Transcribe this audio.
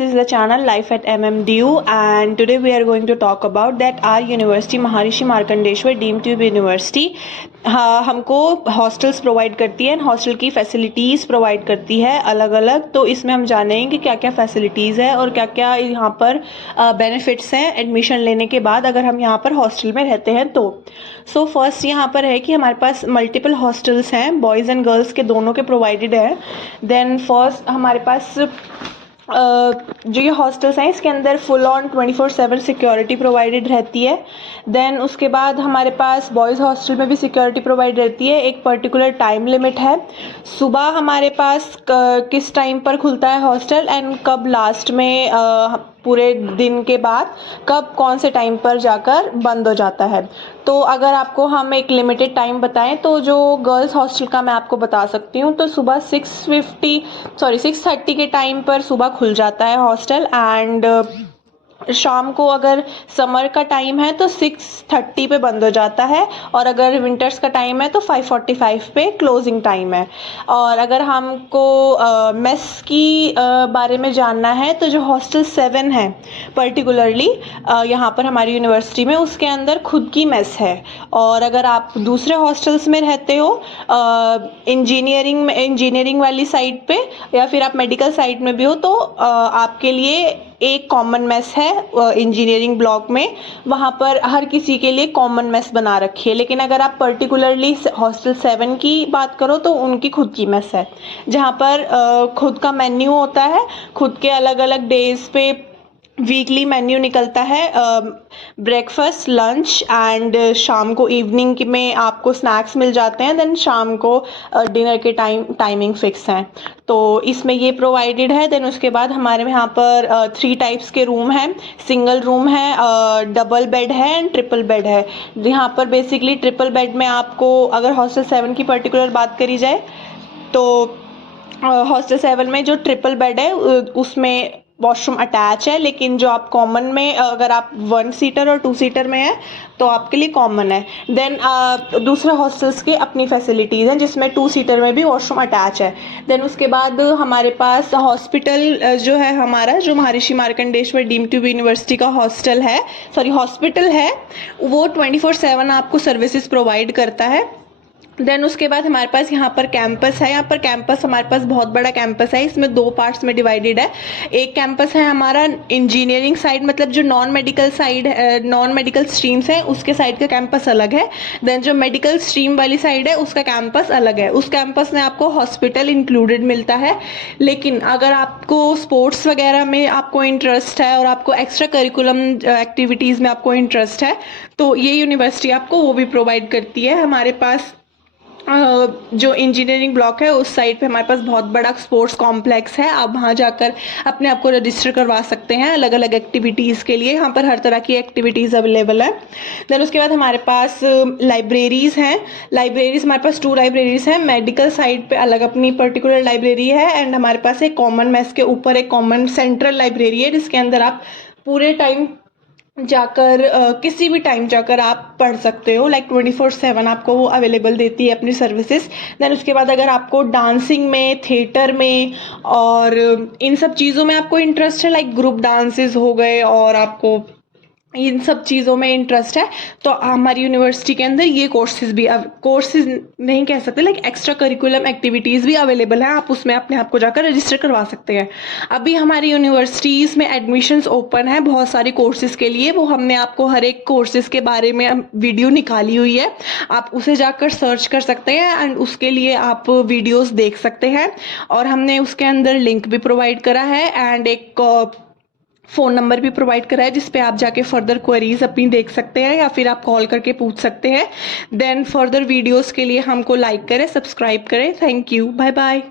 this is the channel Life at MMDU, and today we are going to talk about that our university Maharishi Markandeshwar Deemed Tube University हमको hostels provide करती है, hostel की facilities provide करती है अलग अलग। तो इसमें हम जानेंगे कि क्या क्या फैसिलिटीज़ है और क्या क्या यहाँ पर बेनिफिट्स हैं एडमिशन लेने के बाद अगर हम यहाँ पर हॉस्टल में रहते हैं तो। सो फर्स्ट यहाँ पर है कि हमारे पास मल्टीपल हॉस्टल्स हैं, बॉयज़ एंड गर्ल्स के दोनों के प्रोवाइडेड है। देन फर्स्ट हमारे पास जो ये हॉस्टल्स हैं इसके अंदर फुल ऑन 24/7 सिक्योरिटी प्रोवाइडेड रहती है। देन उसके बाद हमारे पास बॉयज़ हॉस्टल में भी सिक्योरिटी प्रोवाइड रहती है। एक पर्टिकुलर टाइम लिमिट है, सुबह हमारे पास किस टाइम पर खुलता है हॉस्टल एंड कब लास्ट में पूरे दिन के बाद कब कौन से टाइम पर जाकर बंद हो जाता है। तो अगर आपको हम एक लिमिटेड टाइम बताएं तो जो गर्ल्स हॉस्टल का मैं आपको बता सकती हूँ, तो सुबह 6:30 के टाइम पर सुबह खुल जाता है हॉस्टल एंड शाम को अगर समर का टाइम है तो 6:30 पे बंद हो जाता है और अगर विंटर्स का टाइम है तो 5:45 पे क्लोजिंग टाइम है। और अगर हमको मेस की बारे में जानना है तो जो हॉस्टल 7 है पर्टिकुलरली यहाँ पर हमारी यूनिवर्सिटी में, उसके अंदर खुद की मेस है। और अगर आप दूसरे हॉस्टल्स में रहते हो इंजीनियरिंग वाली साइड पे या फिर आप मेडिकल साइड में भी हो तो आपके लिए एक कॉमन मेस है इंजीनियरिंग ब्लॉक में, वहाँ पर हर किसी के लिए कॉमन मेस बना रखी है। लेकिन अगर आप पर्टिकुलरली हॉस्टल 7 की बात करो तो उनकी खुद की मेस है जहाँ पर खुद का मेन्यू होता है, खुद के अलग अलग डेज पे वीकली मेन्यू निकलता है, ब्रेकफास्ट, लंच एंड शाम को इवनिंग में आपको स्नैक्स मिल जाते हैं। देन शाम को डिनर के टाइमिंग फिक्स हैं, तो इसमें ये प्रोवाइडेड है। देन उसके बाद हमारे यहाँ पर 3 टाइप्स के रूम हैं, सिंगल रूम है, डबल बेड है एंड ट्रिपल बेड है। यहाँ पर बेसिकली ट्रिपल बेड में आपको अगर हॉस्टल 7 की पर्टिकुलर बात करी जाए तो हॉस्टल 7 में जो ट्रिपल बेड है उसमें वॉशरूम अटैच है, लेकिन जो आप कॉमन में अगर आप 1 सीटर और 2 सीटर में है तो आपके लिए कॉमन है। देन दूसरे हॉस्टल्स की अपनी फैसिलिटीज़ हैं जिसमें 2 सीटर में भी वॉशरूम अटैच है। देन उसके बाद हमारे पास हॉस्पिटल जो है हमारा, जो महर्षि मार्कंडेश्वर डीम्ड ट्यूब यूनिवर्सिटी का हॉस्पिटल है, वो 24/7 आपको सर्विसेज प्रोवाइड करता है। देन उसके बाद हमारे पास यहाँ पर कैंपस है। यहाँ पर कैंपस हमारे पास बहुत बड़ा कैंपस है, इसमें 2 पार्ट्स में डिवाइडेड है। एक कैंपस है हमारा इंजीनियरिंग साइड, मतलब जो नॉन मेडिकल स्ट्रीम्स हैं उसके साइड का कैंपस अलग है। देन जो मेडिकल स्ट्रीम वाली साइड है उसका कैंपस अलग है। उस कैंपस में आपको हॉस्पिटल इंक्लूडेड मिलता है। लेकिन अगर आपको स्पोर्ट्स वगैरह में आपको इंटरेस्ट है और आपको एक्स्ट्रा करिकुलम एक्टिविटीज़ में आपको इंटरेस्ट है तो ये यूनिवर्सिटी आपको वो भी प्रोवाइड करती है। हमारे पास जो इंजीनियरिंग ब्लॉक है उस साइड पे हमारे पास बहुत बड़ा स्पोर्ट्स कॉम्प्लेक्स है, आप वहाँ जाकर अपने आप को रजिस्टर करवा सकते हैं अलग अलग एक्टिविटीज़ के लिए। यहाँ पर हर तरह की एक्टिविटीज़ अवेलेबल है। देन उसके बाद हमारे पास लाइब्रेरीज़ हैं। हमारे पास 2 लाइब्रेरीज़ हैं, मेडिकल साइड पे अलग अपनी पर्टिकुलर लाइब्रेरी है एंड हमारे पास एक कॉमन मेस के ऊपर एक कॉमन सेंट्रल लाइब्रेरी है जिसके अंदर आप पूरे टाइम जाकर किसी भी टाइम जाकर आप पढ़ सकते हो, लाइक 24/7 आपको वो अवेलेबल देती है अपनी सर्विसेज। देन उसके बाद अगर आपको डांसिंग में, थिएटर में और इन सब चीज़ों में आपको इंटरेस्ट है, लाइक ग्रुप डांसेस हो गए और आपको इन सब चीज़ों में इंटरेस्ट है तो हमारी यूनिवर्सिटी के अंदर ये कोर्सेज नहीं कह सकते, लाइक एक्स्ट्रा करिकुलम एक्टिविटीज़ भी अवेलेबल हैं, आप उसमें अपने आप को जाकर रजिस्टर करवा सकते हैं। अभी हमारी यूनिवर्सिटीज़ में एडमिशन्स ओपन है बहुत सारे कोर्सेज़ के लिए, वो हमने आपको हर एक कोर्सेज़ के बारे में वीडियो निकाली हुई है, आप उसे जाकर सर्च कर सकते हैं एंड उसके लिए आप वीडियोज़ देख सकते हैं। और हमने उसके अंदर लिंक भी प्रोवाइड करा है एंड एक फ़ोन नंबर भी प्रोवाइड करा है जिस पे आप जाके फर्दर क्वेरीज अपनी देख सकते हैं या फिर आप कॉल करके पूछ सकते हैं। देन फर्दर वीडियोस के लिए हमको लाइक करें, सब्सक्राइब करें। Thank you, bye bye.